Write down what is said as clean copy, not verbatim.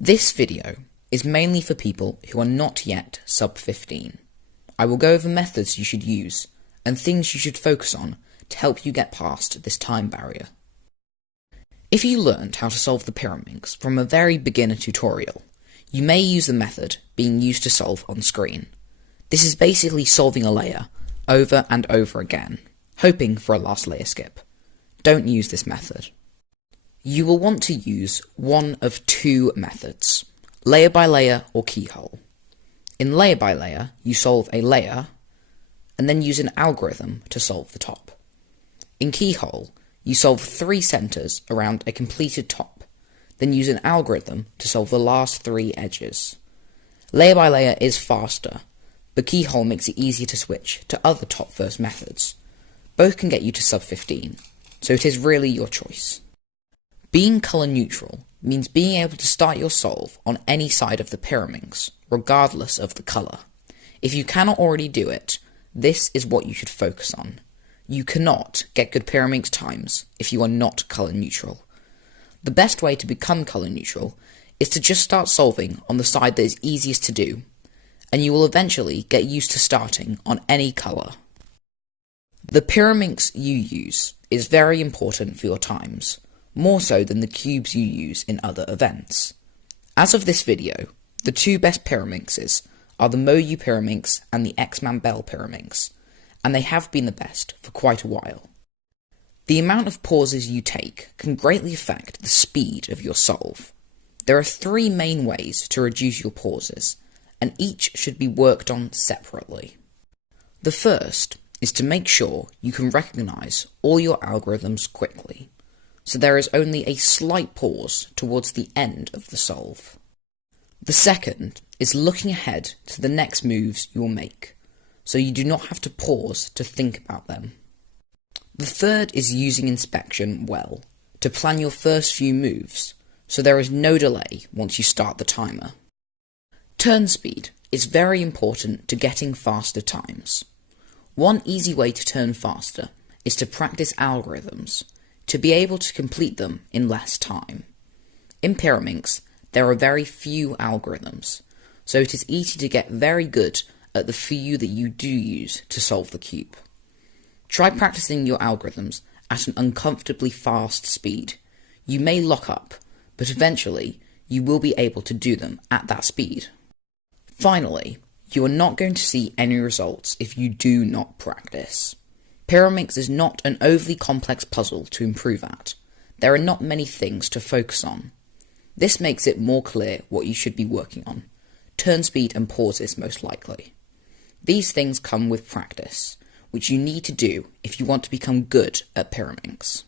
This video is mainly for people who are not yet sub 15. I will go over methods you should use and things you should focus on to help you get past this time barrier. If you learned how to solve the Pyraminx from a very beginner tutorial, you may use the method being used to solve on screen. This is basically solving a layer over and over again, hoping for a last layer skip. Don't use this method. You will want to use one of two methods, layer by layer or keyhole. In layer by layer, you solve a layer and then use an algorithm to solve the top. In keyhole, you solve 3 centers around a completed top, then use an algorithm to solve the last 3 edges. Layer by layer is faster, but keyhole makes it easier to switch to other top first methods. Both can get you to sub 15, so it is really your choice. Being color neutral means being able to start your solve on any side of the Pyraminx, regardless of the color. If you cannot already do it, this is what you should focus on. You cannot get good Pyraminx times if you are not color neutral. The best way to become color neutral is to just start solving on the side that is easiest to do, and you will eventually get used to starting on any color. The Pyraminx you use is very important for your times, more so than the cubes you use in other events. As of this video, the 2 best Pyraminxes are the Moyu Pyraminx and the X-Man Bell Pyraminx, and they have been the best for quite a while. The amount of pauses you take can greatly affect the speed of your solve. There are 3 main ways to reduce your pauses, and each should be worked on separately. The first is to make sure you can recognize all your algorithms quickly, so there is only a slight pause towards the end of the solve. The second is looking ahead to the next moves you will make, so you do not have to pause to think about them. The third is using inspection well, to plan your first few moves, so there is no delay once you start the timer. Turn speed is very important to getting faster times. One easy way to turn faster is to practice algorithms, to be able to complete them in less time. In Pyraminx, there are very few algorithms, so it is easy to get very good at the few that you do use to solve the cube. Try practicing your algorithms at an uncomfortably fast speed. You may lock up, but eventually you will be able to do them at that speed. Finally, you are not going to see any results if you do not practice. Pyraminx is not an overly complex puzzle to improve at. There are not many things to focus on. This makes it more clear what you should be working on. Turn speed and pauses most likely. These things come with practice, which you need to do if you want to become good at Pyraminx.